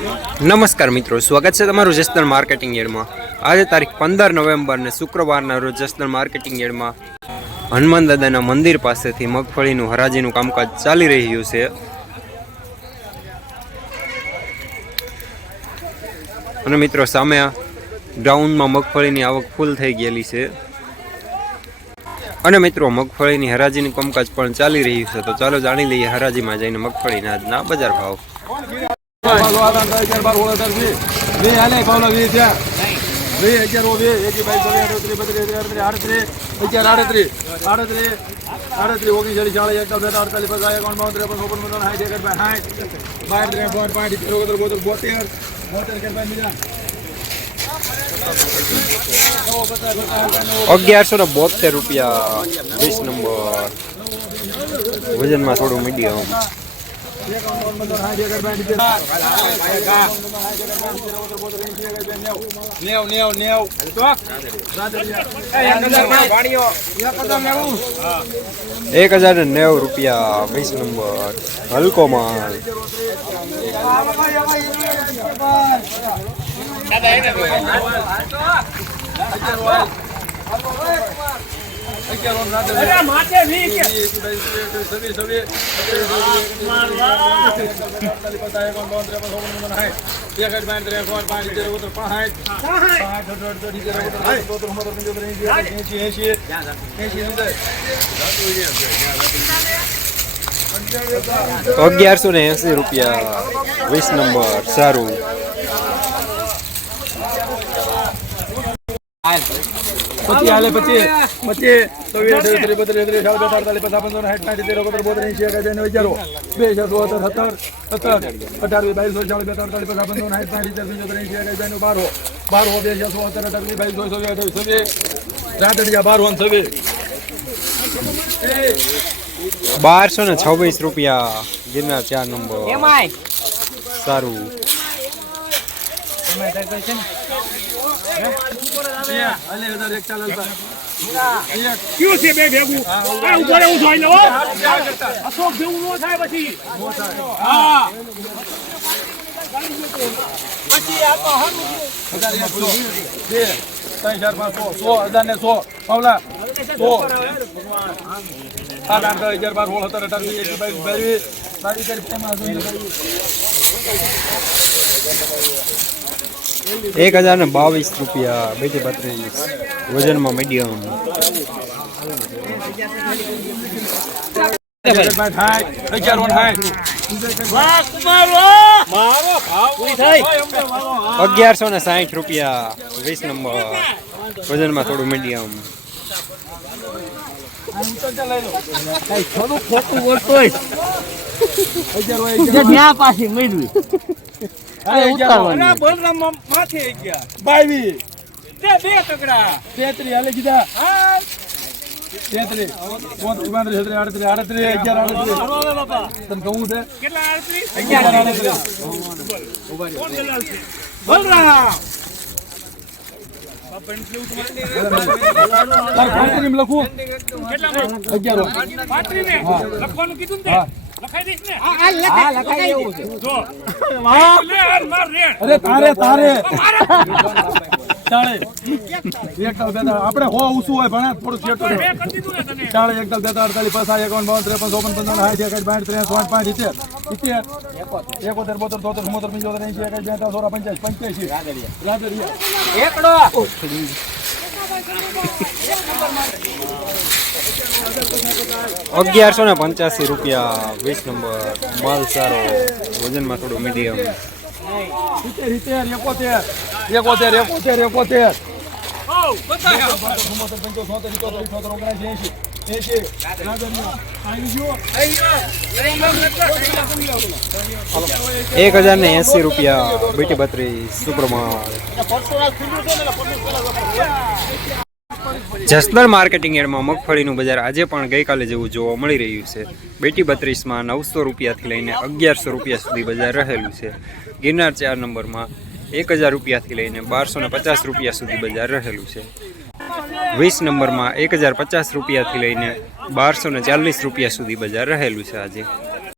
નમસ્કાર મિત્રો, સ્વાગત છે તમારું જસદણ માર્કેટિંગ યાર્ડમાં। આજે તારીખ 15 નવેમ્બર ને શુક્રવારના રોજ જસદણ માર્કેટિંગ યાર્ડમાં હનુમાન દાદાના મંદિર પાસેથી મગફળીનું હરાજીનું કામકાજ ચાલી રહ્યું છે। અને મિત્રો સામે ગ્રાઉન્ડમાં મગફળીની આવક ફૂલ થઈ ગયેલી છે। અને મિત્રો મગફળીની હરાજીનું કામકાજ પણ ચાલી રહ્યું છે। તો ચાલો જાણી લઈએ હરાજીમાં જઈને મગફળીના આજના બજાર ભાવ। ₹1172 20 નંબર વજનમાં થોડું મીડિયમ। ₹1090 20 નંબર હલકો માલ। ₹1180 20 નંબર સારું। ₹1226 ગિરનાર 4 નંબર સારું। ₹1022 32 વજનમાં મીડિયમ। ₹1160 20 નંબર વજનમાં થોડું મીડિયમ। આપણે હો ઊંચું હોય ભણે થોડું સેટ 1185 20 નંબર માલ સારો વજનમાં થોડું મીડિયમ। ₹1080 BT 32 સુપરમાલ। જસદણ માર્કેટિંગ યાર્ડમાં મગફળીનું બજાર આજે પણ ગઈકાલે જેવું જોવા મળી રહ્યું છે। બેટી 32માં ₹900 થી લઈને ₹1100 સુધી બજાર રહેલું છે। ગિરનાર 4 નંબરમાં ₹1000 થી લઈને ₹1250 સુધી બજાર રહેલું છે। 20 નંબરમાં ₹1050 થી લઈને ₹1240 સુધી બજાર રહેલું છે આજે।